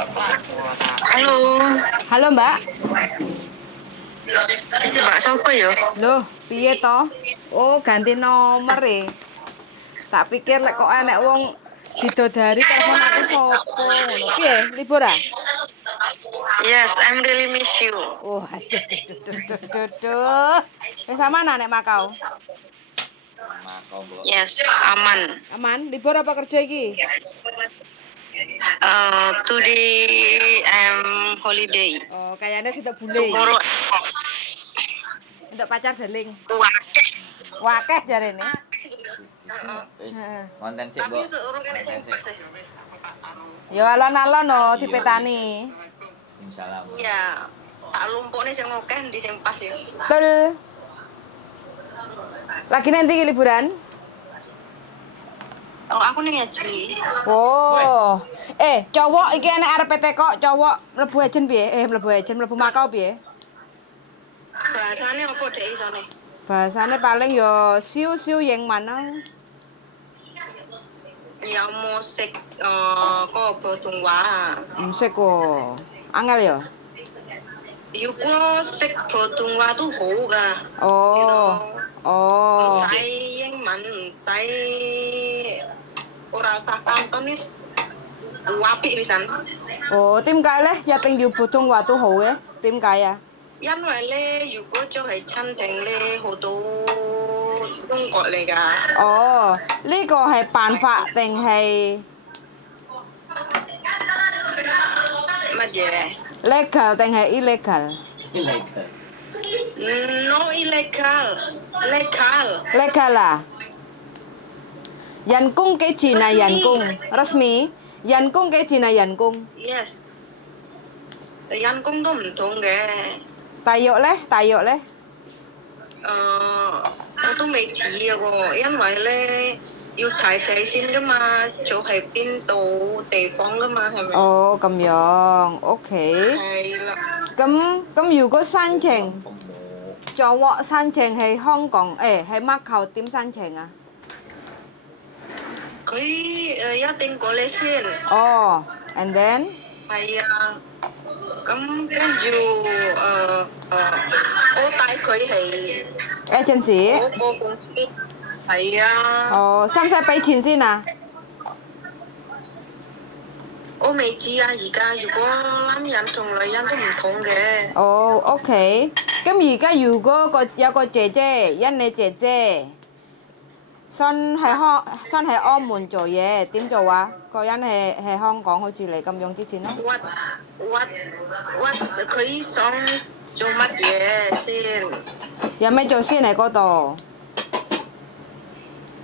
Halo, Halo Mbak. Mbak siapa ya? Loh, piye toh? Oh, ganti nomor e. Tak pikir lek kok enek wong bidodari telepon aku sopo ngono. Piye? Libur ah? Yes, I'm really miss you. Oh, aduh, duh, duh, duh, duh, duh, duh. Wis aman ah nek Makau? Yes, aman. Aman? Libur apa kerja iki? Today I'm holiday. Oh, kayaknya situ bule. Tomorrow Untuk pacar deling. wakeh. Wakeh jarene. Heeh. Konten sih, Tapi Bu. seurung kene sing pas. Ya alon-alon no dipetani. Salam. Iya. Tak lumpukne sing akeh ndi sing pas ya. Betul. Lagi nanti iki liburan? Oh, aku nih ngaji. Oh. Cowok iki enek arep kok cowok mlebu ejen piye? Mlebu Makau piye? Bahasane apa dek isone? Bahasane paling yo siu-siu yang mana? Ya musik kok bodong wa. Musik kok. Angel yo. 如果識普通話都好噶， Oh. 唔 Oh. 使英文，唔使 ora usah Cantonese，apik pisan。 Oh,點解咧？一定要普通話都好嘅？點解啊？因為咧，如果做係餐廳咧，好多中國嚟㗎。哦，呢個係辦法定係乜嘢 legal 定係 illegal？ ？No illegal，legal。 legal 啊？人工幾錢啊？人工 resmi？ 人工幾錢啊？人工？ Yes，人工都唔同嘅。大約咧？大約咧？我都未知啊喎，因為咧要睇先噶嘛，做係邊度地方噶嘛，係咪？哦，咁樣，OK。係啦，咁如果申請做喎申請喺香港喺Macau點申請啊？佢一定過嚟先，哦，and then？係啊，咁跟住我帶佢係 agency？嗰個公司，係啊，哦，使唔使俾錢先啊？我未知啊，而家如果男人同女人都唔同嘅。哦，OK。咁而家如果有個姐姐，印尼姐姐，想喺澳門做嘢，點做啊？個人喺香港好似你咁用啲錢咯。佢想做乜嘢先？有咩做先喺嗰度？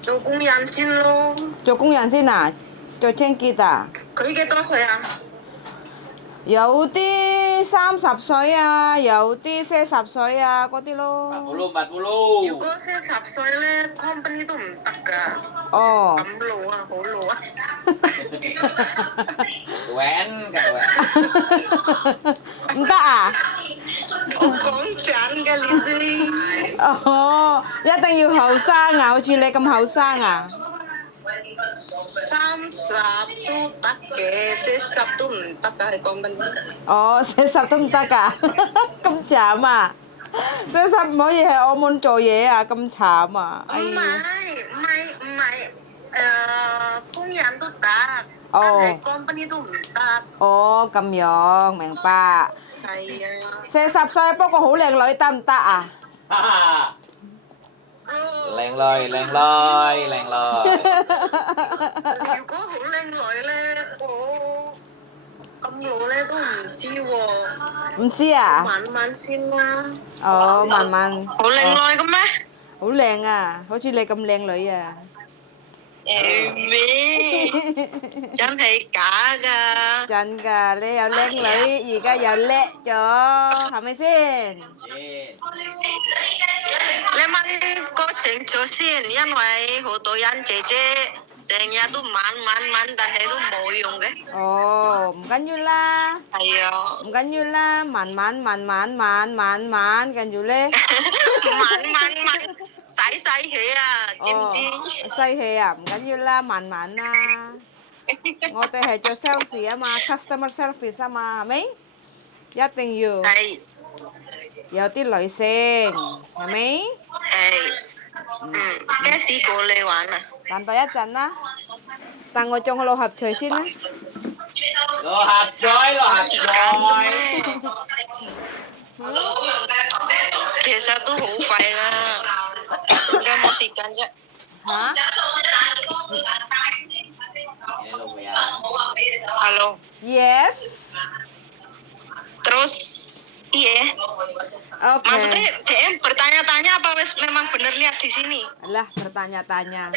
做工人先咯。做工人先啊？做清潔啊？佢幾多歲啊？有啲30歲啊，有啲40歲啊，嗰啲咯。 40. 如果40歲咧，company 都唔得㗎。哦。咁老啊，好老啊。Keren. 唔得啊？我講真㗎呢啲。哦，一定要後生啊，好似你咁後生啊？ 30都得嘅，40都唔得㗎，係company。哦，40都唔得㗎，咁慘啊！40唔可以喺澳門做嘢啊，咁慘啊！唔係，工人都得，但係company都唔得。哦，咁樣明白。係啊。 40歲不過好靚女得唔得啊？ Leng loi. 如果好靚女咧，我咁老咧都唔知喎。唔知啊？慢慢先啦。哦，慢慢。好靚女嘅咩？好靚啊，好似你咁靚女啊！咩？真係假㗎？真㗎，你又靚女，而家又叻咗，係咪先？ 你問個清楚先，因為好多人姐姐成日都問，但係都冇用嘅。哦，唔緊要啦，係啊。唔緊要啦，慢慢，跟住咧，使氣啊，知唔知？細氣啊，唔緊要啦，慢慢啦。Ngote hecho sales sama customer service sama mấy gia tình yêu Hay. yêu tin lỗi sinh hả mấy Hay. Cái gì cô lê hoàn à? tàn tôi ít chân á tàn ngồi trong lô hộp chơi xin á Lô hạt chói, lô hạt chói. Kayak satu hufai lah. Udah musikan ya. hả Ini lo ya. Halo. yes Terus iya. oke Maksudnya DM bertanya-tanya apa wes memang bener lihat di sini? lah bertanya-tanya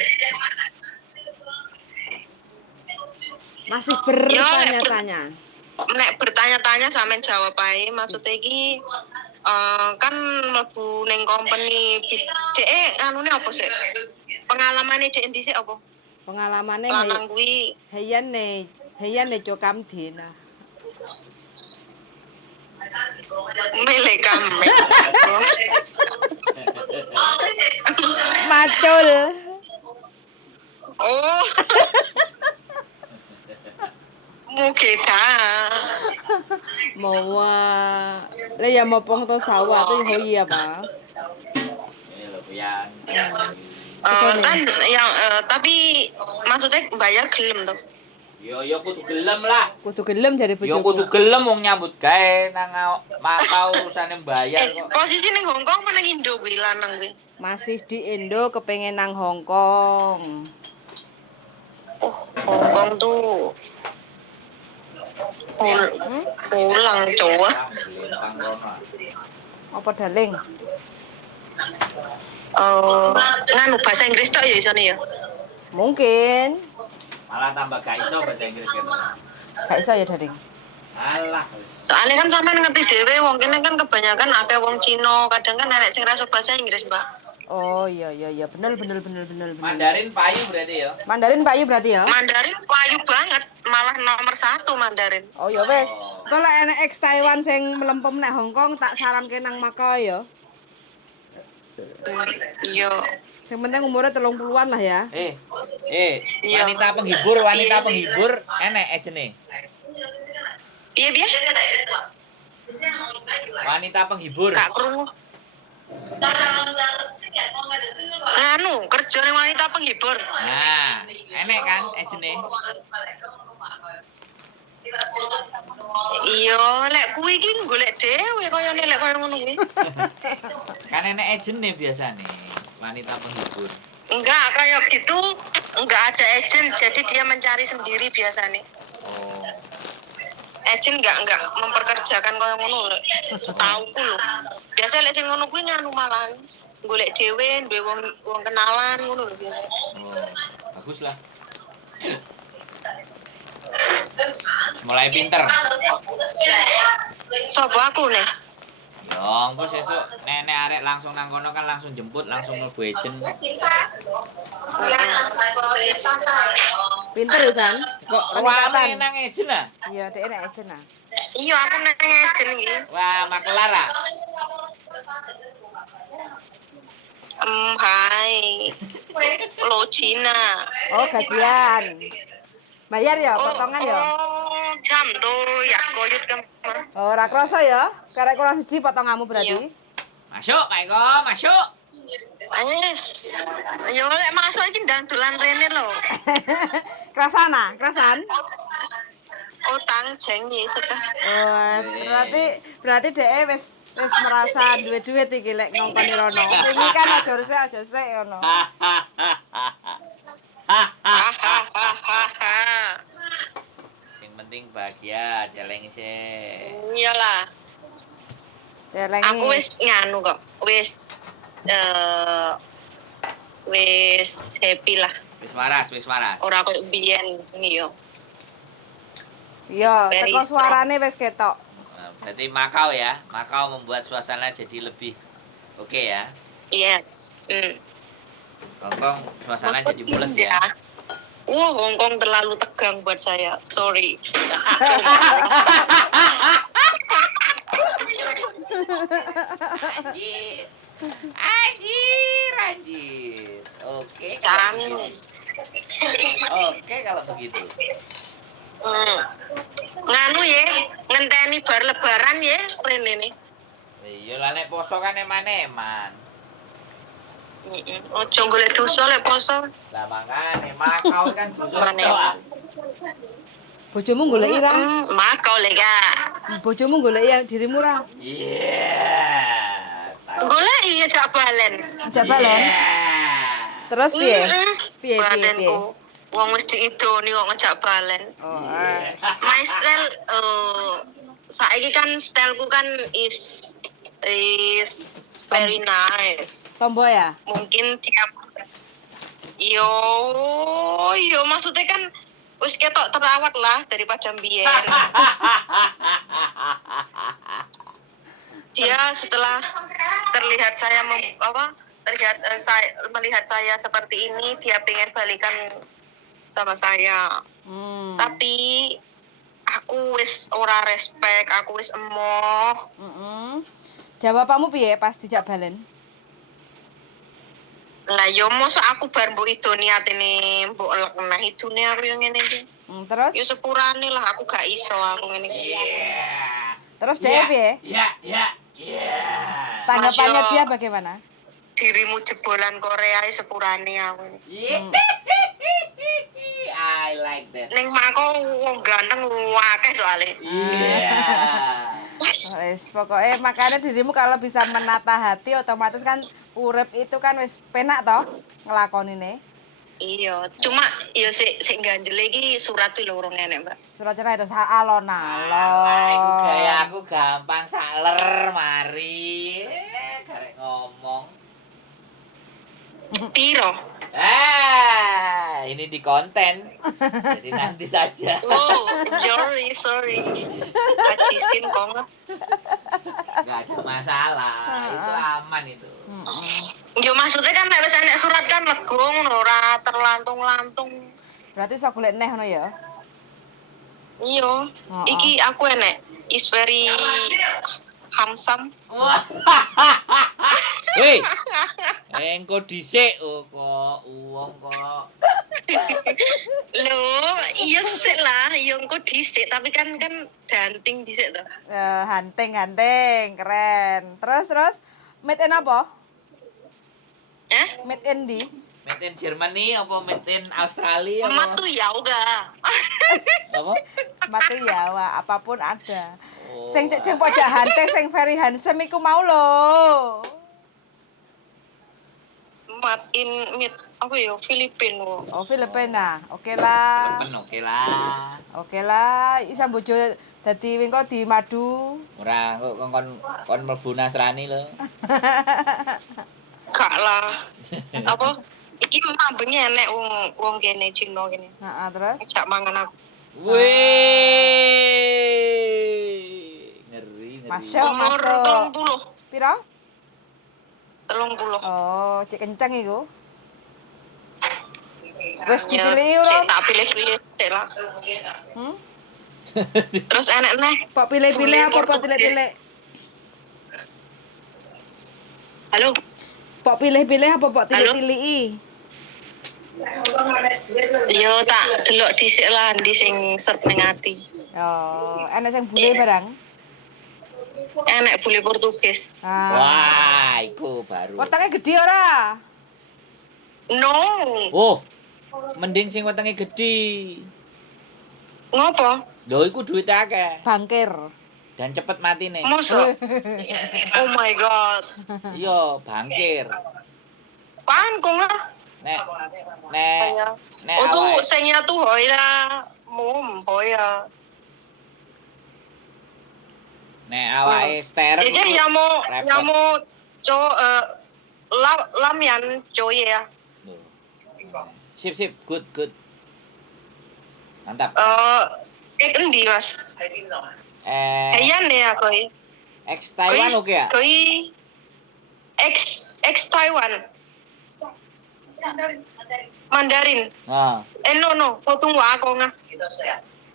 masih bertanya-tanya Nek bertanya-tanya sampean jawab ae. Maksudnya iki kan mlebu ning company DE anune apa sih? Pengalamannya DE dhisik apa? pengalamannya Lanang kuwi heyan nih cho cam thì nè milih kami. macul Oh. Mugeda. một bây giờ một bông tô sầu à tôi hỏi gì à bà Ini lo ya. Kan yang tapi maksudnya bayar gelem tuh. Yo kudu gelem lah. kudu gelem jadi Yo bojoku kudu gelem wong nyambut gawe nang Makau urusane bayar kok. Posisi ning Hongkong apa ning Indo kuwi lanang kuwi? masih di Indo kepengen nang Hong Kong Oh, Hongkong tuh pulang cowok. Gelempang rono. apa darling Nganu bahasa Inggris tok ya isone ya. mungkin Malah tambah gak iso bahasa Inggris gitu. gak iso ya darling Alah wis. Soalnya kan sampean ngerti dhewe wong kene kan kebanyakan akeh wong Cina, kadang kan nenek sing rasa bahasa Inggris, Mbak. oh iya bener Mandarin payu berarti ya. Mandarin payu berarti ya Mandarin payu banget, malah nomor 1 Mandarin. oh ya wes kalau enek ex Taiwan sing melempem nek Hong Kong tak saranke nang Macau ya Iya. sing penting umurnya 30-an lah ya Iya. Wanita penghibur enek ejene. Piye piye? Wanita penghibur. Gak krungu. Nganu, kerja ning wanita penghibur. Nah, enek kan ejene. Iya, lek kuwi iki golek dhewe kaya lek kaya ngono kuwi. Kan enek ejene biasane. Wanita penghibur. Enggak, kayak gitu enggak ada agent, jadi dia mencari sendiri biasanya. Oh. Agent enggak memperkerjakan kaya ngono. Setauku lho. Biasa lek sing ngono kuwi nganu malahan golek dhewe, duwe wong kenalan ngono lho biasa. Oh. Bagus lah. Mulai pinter. Sopo aku nih? Yo, engko sesuk nenek arek langsung nang kono kan langsung jemput, langsung mlebu ejen. pinter Usan Kok peningkatan rame nang ejen ah? iya dek enek aja nah Iya, aku nang agent iki. Wah, makelar ah. Hai. Lo Cina. oh gajian bayar ya potongan ya Oh, jam tuh ya koyut kan. oh ora krasa ya karek kurang siji potonganmu berarti Masuk, Kak Eko, masuk. Wes. Yo lek masuk iki ndang dolan rene lho. kerasan Utang jengi sudah. oh berarti dek wis merasa duwe duit iki lek ngongkoni rono iki kan aja sik ngono Sing penting bahagia, celeng sih. Iyalah. celengi Aku wis nganu kok. Wis happy lah. Wis waras. Ora koyo biyen yo. iya Very teko strong. suarane wis ketok Nah, berarti Makau ya. Makau membuat suasana jadi lebih oke ya. Yes. Hongkong suasana jadi mulus ya. Wah, Hongkong terlalu tegang buat saya. Sorry. Anjir. Oke. Jangan. Oke kalau begitu. Nganu ya, ngenteni bar lebaran ya, rene nih. Iya lah nek poso kan eman-eman. Ojo golek dosa lek poso. Lah makane Makau kan dosa Eman-eman. tok. Ah. Bojomu golek ira. Makau lek Kak. Bojomu golek ya dirimu ra. Iya. Tahu. Golek iya jak balen. Jak balen. Iya. Terus piye? Mm-mm. Piye piye piye. Badanku. Wong wis diidoni kok ngejak balen. Oh, My style saiki kan styleku kan is very nice. tomboy ya? Mungkin tiap yo maksudnya kan wis ketok terawat lah daripada mbiyen. Dia setelah terlihat saya melihat saya seperti ini, dia pengen balikan sama saya. Tapi aku wis ora respect, aku wis emoh. Jawabanmu piye pas dijak balen? Lah yo mosok aku bar mbok idoni atine mbok elek nah idune aku yo ngene iki. Terus? Yo sepurane lah aku gak iso aku ngene iki. Terus dia piye? Iya. Tanggapannya Mas, yo. dia bagaimana? Dirimu jebolan Korea sepurane aku. I like that. Ning mako wong ganteng akeh soalé. Iya. Wis pokoknya makanya dirimu kalau bisa menata hati otomatis kan urip itu kan wis penak toh ngelakonine. Iya, cuma ya sik ganjel iki surat iki lho urung enek, Mbak. Surat cerai itu alon-alon. Iku gaya aku gampang sakler mari. Garek ngomong. Piro? Ini di konten. Jadi nanti saja. Oh, sorry. Acisin konget. Enggak ada masalah. Itu aman itu. Yo maksudnya kan nek wis enek surat kan lega ngono ora terlantung-lantung. Berarti iso golek neh ngono ya. Iya. Iki aku enek is very handsome. Hei. Engko dhisik kok uwong kok. Loh, iya sik lah, yo engko dhisik tapi kan danting dhisik to. Hanting keren. Terus made in apa? Made in di? Made in Germany apa made in Australia apa? Matu ya uga. Apa? Matu ya, wah, apapun ada. Oh. Sing pojok hanting sing very handsome iku mau lho. Apa ya Filipina. Oh, Filipina. Oke lah. Oke lah. Oke lah, isa bojo dadi wingko di madu. Ora kok kon mlebu Nasrani lho. Gak lah. Apa? Iki mambenge enek wong kene Cina kene. Heeh, terus? Ajak mangan aku. Wih. Ngeri. Masuk. Umur 30. Piro? 30. Oh, cek kenceng iku. Wes Ya, ditili sik ora? tak pilih-pilih sik lah. Terus enek neh. Pok pilih-pilih apa pok Portugis. tilik-tilik? Halo. Pok pilih-pilih apa pok tilik-tiliki? Yo tak delok dhisik lah ndi sing serp ning ati. Oh, enak sing bule barang. Enek bule Portugis. Wah, iku baru. Wetenge gede ora? No. Oh. Mending sing wetenge gedhi. Ngopo? Lho iku duwite akeh Bangkir. dan cepet matine. Mosok? Oh my god. Iya, bangkir. Pangkong lah. Nek Oh tu awake- saya tu hỏi là muốn hỏi à. nek awake sterek. Chị iku有冇repot.有冇做男人做嘢啊？ Loh. Sip, good. Mantap. Endi mas? Ayan ya koi. Ex Taiwan oke ya? Koi ex Taiwan. Mandarin. Nah, No, phổ thông hóa con à.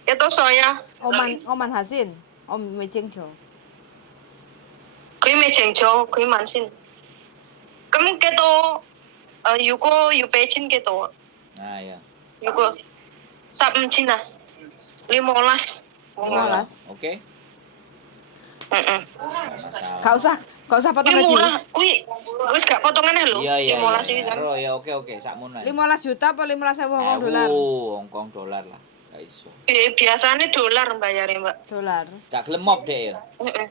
Ito soya. Oman Hasin. Om Mejengjo.佢未清楚，佢問先。咁幾多？如果要俾錢幾多啊？nah ya. Yugo sak Cina 15. 15. Oke. Heeh. Nggak masalah. Gak usah potong Kuwi gaji. murah. Kuwi wis gak potongan lho. Iya iya 15 iya. iki kan. Ro ya oke sakmono. 15 juta apa 15.000 Hongkong dolar? Hongkong dolar lah. Gak iso. Biasanya dolar bayarnya, Mbak. Dolar. Gak gelem mop dek ya. Heeh.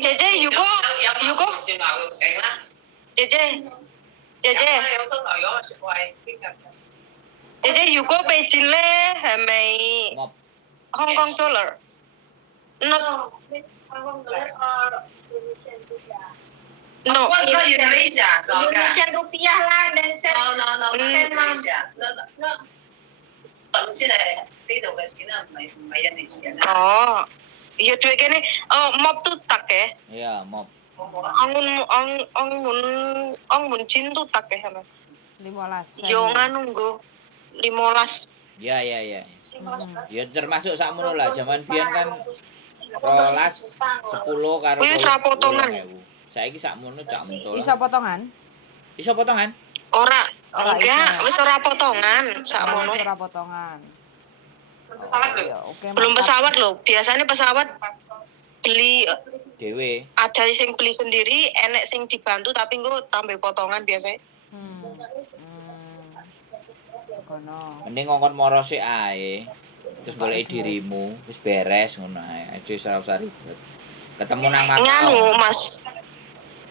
Jeje Yugo. Jeje. Jeje Yugo Beijing le hamai Mop. Hong Kong dollar. No. No. Indonesian rupiah lah dan sen. Sen mah. Oh. Iya duit kene mop tuh tak ya. Iya, mop. Ong mun jin tuh tak ya sama. 15. Yo nganu nggo 15. Iya. Hmm. Ya termasuk sakmono lah. Zaman biyen kan 12 10 karo. Kuwi ora potongan. Saiki sakmono cak mentol. Iso potongan? Iso potongan? Ora, Ora enggak, iso. wis ora potongan sakmono. Ora potongan. Iya, oke. Belum mantap. pesawat loh. Biasanya pesawat beli Dewe. ada sing beli sendiri, enek sing dibantu tapi engko tambah potongan biasanya. Kono. Mending ngongkon moro sik ae. Terus goleki dirimu, wis beres ngono ae. Aja ora usah ribet. Ketemu nang Makau. Nganu, Mas.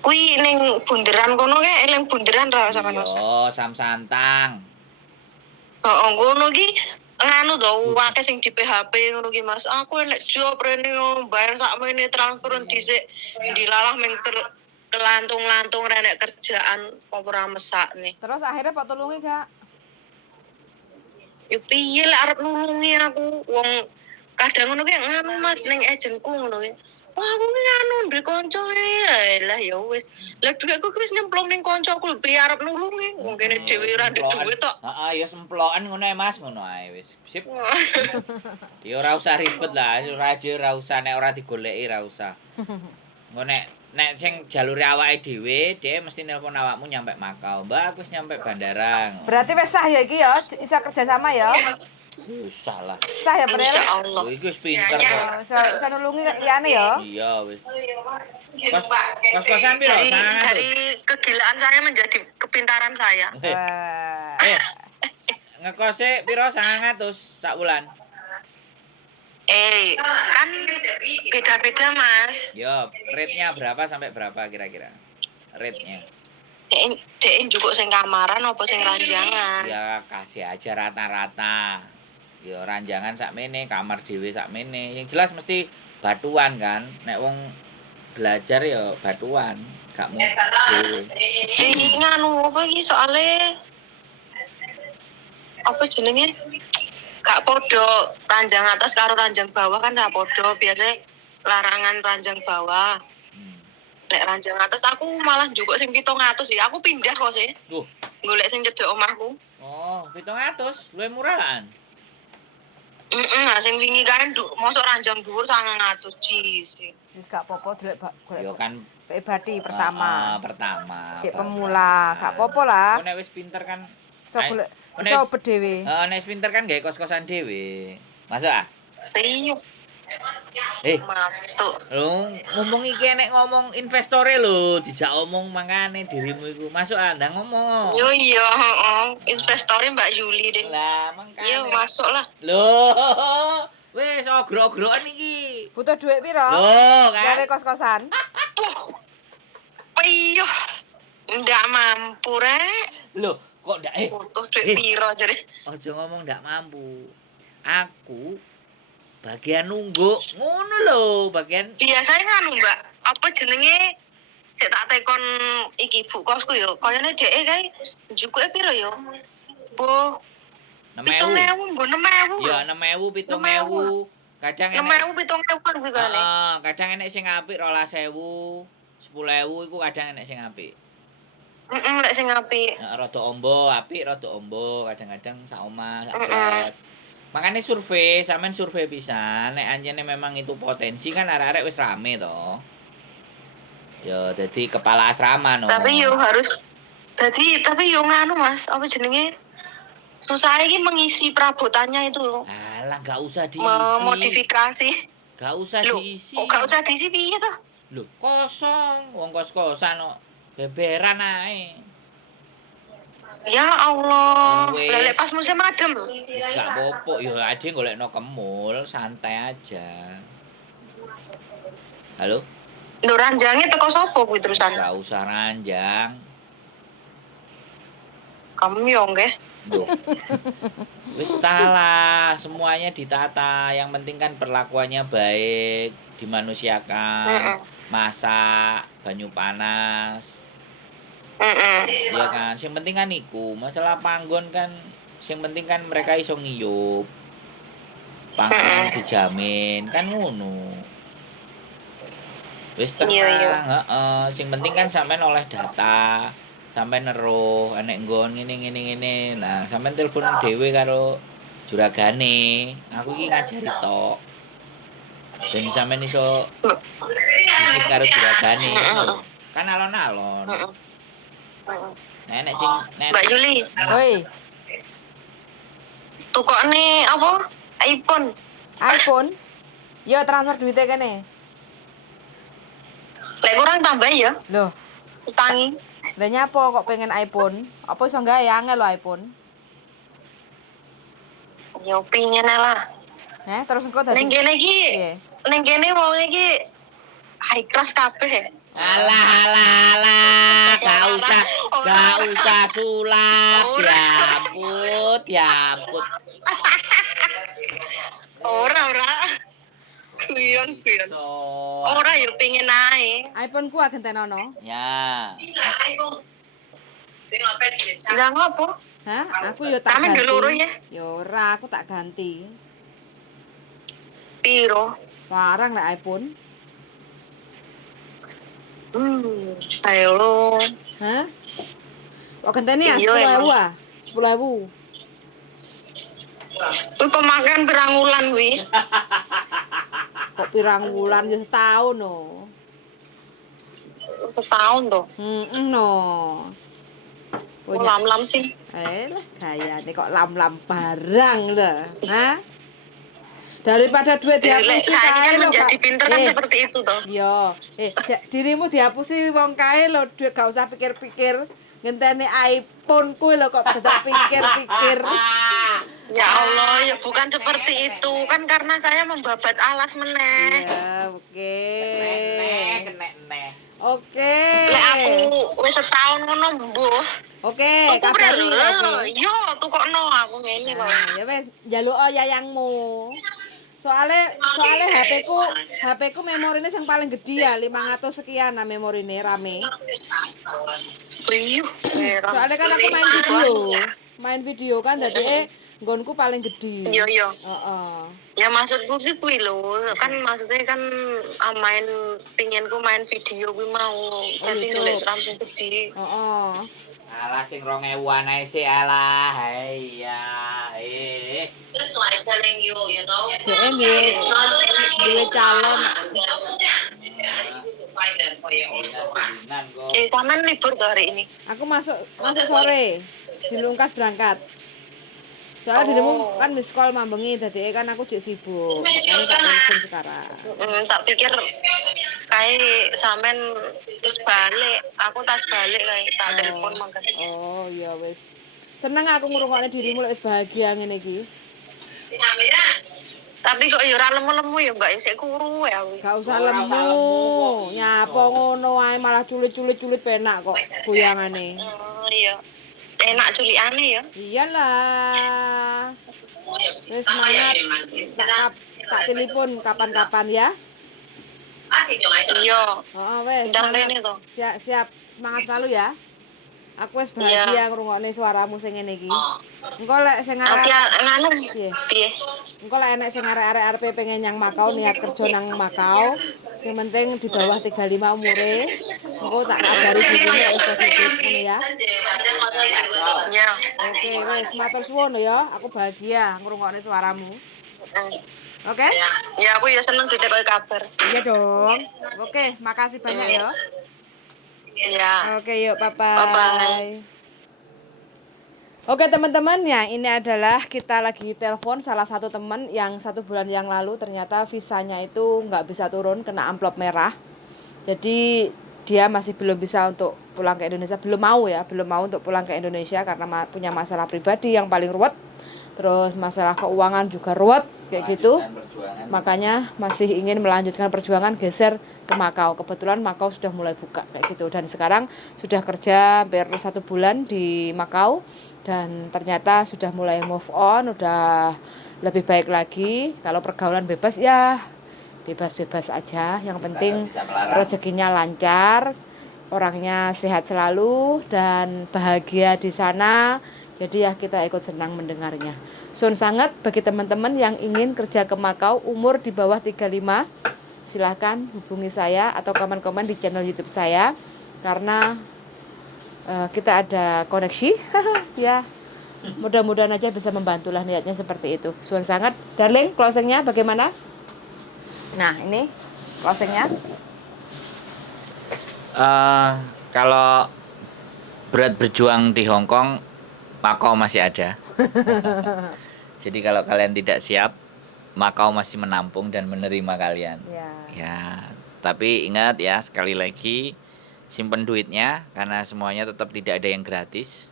Kuwi ning bunderan kono kae eling bunderan ra sama Mas. Iya, Sam Santang. Heeh, ngono ki nganu to, akeh sing di PHP ngono ki Mas. Aku enek job rene yo, bayar sakmene transfer dhisik dilalah ming lantung-lantung renek kerjaan apa ora mesakne. Terus akhirnya Pak tulungi gak? Yo piye lek arep nulungi aku wong kadang ngono ki nganu Mas ning agenku ngono ki. Wah aku ki nganu ndek kanca lah ya wis. Lah dhuwitku ki wis nyemplung ning kancaku lho piye arep nulungi wong kene dhewe ora ndek dhuwit tok. Heeh, ya semploken ngono ae Mas, ngono ae wis. Sip. Ya ora usah ribet lah, ora usah nek ora digoleki ora usah. Engko nek sing jalure awake dhewe, dhek mesti nelpon awakmu nyampe Makau. Mbak, aku wis nyampe bandara. Berarti wis sah ya iki ya, bisa kerja sama ya. Usah lah. Sah ya bener. Insyaallah. Oh, iki wis pinter kok. Bisa nulungi liyane ya. Iya wis. Kos-kosan piro? Dari kegilaan saya menjadi kepintaran saya. Ngekose piro 900 sak wulan? Kan beda-beda Mas. Yo, rate-nya berapa sampai berapa kira-kira? Rate-nya. Dek njukuk sing kamaran apa sing ranjangan? Ya kasih aja rata-rata. Ya ranjangan sakmene, kamar dhewe sakmene. Yang jelas mesti batuan kan. Nek wong belajar ya batuan, gak mung dhewe. Nganu apa iki soalnya apa jenenge? Gak podo ranjang atas karo ranjang bawah kan gak podo. Biasanya larangan ranjang bawah. Lek ranjang atas aku malah njukuk sing 700 ya. Aku pindah kok sih. Duh, Golek sing cedek omahku. oh 700, luwih murah kan? Sing wingi kan mosok ranjang dhuwur 900 jis. Wis gak apa-apa golek Yo kan pribadi pertama. pertama. Cek pemula, gak apa-apa lah. Nek wis pinter kan Iso golek iso bedhewe. heeh, nek wis pinter kan gawe kos-kosan dhewe. Masuk ah? Iya. Masuk. Lho, ngomong iki nek ngomong investore lho, dijak omong mangane dirimu iku. Masuk ah, ndang ngomong. Yo iya, heeh. Investore Mbak Yuli deh. Lah, mangkane. Iya, masuk lah. Loh, wis ogro-ogroan iki. Butuh duit piro? Loh, kan. Gawe kos-kosan. Iya. Ndak mampu rek. Loh, kok ndak Butuh duit piro jare. Aja ngomong ndak mampu. Aku bagian nunggu ngono lho, bagian Biasanya nganu, Mbak. Apa jenenge? Sik tak tekon iki ibu kosku yo. Kayane dheke kae njukuke piro yo? Bo 6.000. 7.000, bo 6.000. Ya 6.000, 7.000. Kadang 6.000, 7.000 kuwi kene. Heeh, kadang enek sing apik 12.000, 10.000 iku kadang enek sing apik. Lek sing apik. Nek rada ombo, apik rada ombo, kadang-kadang sak omah, sak flat. Makanya survei, sampean survei pisan, nek anjene memang itu potensi kan arek-arek wis rame to. Ya dadi kepala asrama no. Tapi yo harus tapi yo nganu Mas, apa jenenge? susah iki mengisi perabotannya itu loh. Alah, nggak usah diisi. Memodifikasi. Nggak usah Loh, diisi. kok gak usah diisi piye toh? Loh, kosong. Wong kos-kosan kok. Beberan ae. Ya Allah. Wes. Lelek pas musim adem. Wis gak apa-apa, ya ade golekno kemul, santai aja. Halo? Lho ranjangnya teko sapa kuwi terusan? Gak usah ranjang. Kamu yo nggih. Loh. Wis lah, semuanya ditata. Yang penting kan perlakuannya baik, dimanusiakan, masak, banyu panas. Iya kan, sing penting kan iku. Masalah panggon kan sing penting kan mereka iso ngiyup. Panggon dijamin, kan ngono. Wis tenang, heeh. Sing penting kan sampean oleh data. Sampai neruh enek nggon ngene. Nah, sampean telepon dhewe karo juragane. Aku iki ngajari tok. Ben sampean iso bisnis karo juragane. Kan alon-alon. Nenek sing Mbak Juli, Woi, tukokne apa? iPhone. iPhone. Yo transfer duitnya kene. Lek kurang tambah ya, Loh, utangi. lah nyapa kok pengen iPhone? Apa iso gawe angel lo iPhone? Ya pingin lah. Terus engko dadi Ning kene iki, piye? ning kene wong iki high class kabeh. Alah, gak usah sulap, diamput. Ora. Kuyon. So, Ora yo pingin ae. iPhone ku agentenono. ya. Lah ngopo? Hah? Aku yo tak Sampe ganti. loro ya. Yo ora, aku tak ganti. Piro? Larang lah iPhone. Ayo lo. Hah? Kok genteni ya Iya, 10.000 ah? 10.000. Kuwi pemakan pirang wulan kuwi. Kok pirang wulan yo setahun no. Setahun toh. No. Punya. Lam-lam sih. Lah gayane kok lam-lam barang lho. Hah? Daripada duit dihapusi Saya kae kan lho, menjadi Kak. pinter kan seperti itu toh. Yo, dirimu dihapusi wong kae lho, duit gak usah pikir-pikir. Ngenteni iPhone kuwi lho kok dadak pikir-pikir. Ya Allah, ya bukan seperti itu. Kan karena saya membabat alas meneh. Iya, oke. Kenek. Oke. Lek aku wis setahun ngono mbuh. Oke, Tuku kabari lho. oke. Yo, tukokno aku ngene kok. Ya wes, njaluk yayangmu. Soale HP ku memorine yang paling gede ya, 500 sekian nah memorine rame. Iya, Soalnya kan aku main video kan jadi nggonku paling gede. Iya. Heeh. Ya maksudku ki kuwi lho, kan maksudnya kan main pinginku main video kuwi mau. Dadi gitu. nilai RAM sing gede. Heeh. Alah sing 2000-an ae sih alah. Iya. Just like telling you, you know. Dhek duwe calon. Easy to find them for you also. Dinan kok. Sampean libur tuh hari ini. Aku masuk sore. Dilungkas berangkat. Soalnya dirimu kan miss call mambengi dadi kan aku jek sibuk. Makanya tak telepon sekarang. Tak pikir kayak sampean terus balik, aku tas balik kayak tak telepon mangkat. Oh, iya wis. Seneng aku ngrungokne dirimu lek wis bahagia ngene iki. Tapi kok ya ora lemu-lemu ya Mbak, sik kuru ya aku. Gak usah lemu. Nyapa ngono ae malah culit-culit penak kok goyangane. Iya. Enak culikane ya. Iyalah. Wis semangat. Tak telepon kapan-kapan ya. Iya. Heeh, wes. Ndang Semangat. rene to. Siap, semangat selalu ya. Aku wis bahagia ngrungokne suaramu sing ngene iki. Engko lek sing Oke, nganu. Piye? Piye? Engko lek enek sing arek-arek pengen nyang Makau niat kerja nang Makau, sing penting di bawah 35 umure. Engko tak kabari dirimu wis positif ngene ya. Ya. Oke, wis matur suwun ya. Aku bahagia ngrungokne suaramu. Oke? Ya aku ya seneng ditekoki kabar. Iya dong. Oke, makasih banyak ya. Ya. Oke, yuk, bye-bye. Bye-bye. Oke teman-teman ya, ini adalah kita lagi telepon salah satu teman yang 1 bulan yang lalu ternyata visanya itu nggak bisa turun, kena amplop merah. Jadi dia masih belum bisa untuk pulang ke Indonesia, belum mau untuk pulang ke Indonesia karena punya masalah pribadi yang paling ruwet. Terus masalah keuangan juga ruwet kayak gitu. Makanya masih ingin melanjutkan perjuangan geser ke Makau. Kebetulan Makau sudah mulai buka kayak gitu, dan sekarang sudah kerja hampir 1 bulan di Makau dan ternyata sudah mulai move on, udah lebih baik lagi. Kalau pergaulan bebas ya bebas-bebas aja, yang penting rezekinya lancar, orangnya sehat selalu dan bahagia di sana. Jadi ya kita ikut senang mendengarnya. Sun sangat bagi teman-teman yang ingin kerja ke Makau umur di bawah 35, silahkan hubungi saya atau komen-komen di channel YouTube saya karena kita ada koneksi. Ya, mudah-mudahan aja bisa membantulah, niatnya seperti itu. Sun sangat, darling, closingnya bagaimana? Nah ini closingnya. Kalau berat berjuang di Hong Kong, Makau masih ada. Jadi kalau kalian tidak siap, Makau masih menampung dan menerima kalian. Ya, tapi ingat ya, sekali lagi simpen duitnya karena semuanya tetap tidak ada yang gratis.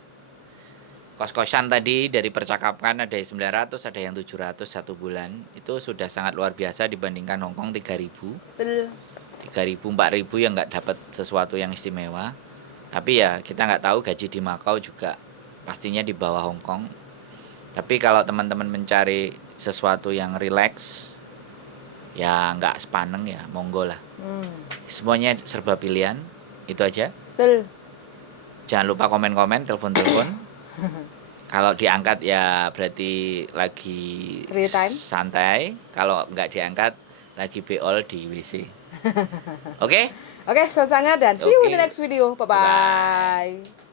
Kos-kosan tadi dari percakapan ada yang 900, ada yang 700 1 bulan. Itu sudah sangat luar biasa dibandingkan Hong Kong 3.000. 3.000, 4.000 yang nggak dapat sesuatu yang istimewa. Tapi ya kita nggak tahu gaji di Makau juga pastinya di bawah Hong Kong. Tapi kalau teman-teman mencari sesuatu yang rileks, ya nggak sepaneng ya, monggo lah. Semuanya serba pilihan, itu aja. Jangan lupa komen-komen, telepon-telepon. Kalau diangkat ya berarti lagi Free time. santai. Kalau nggak diangkat lagi beol di WC. Oke? Oke, so sangat dan see you in the Oke. next video. Bye-bye.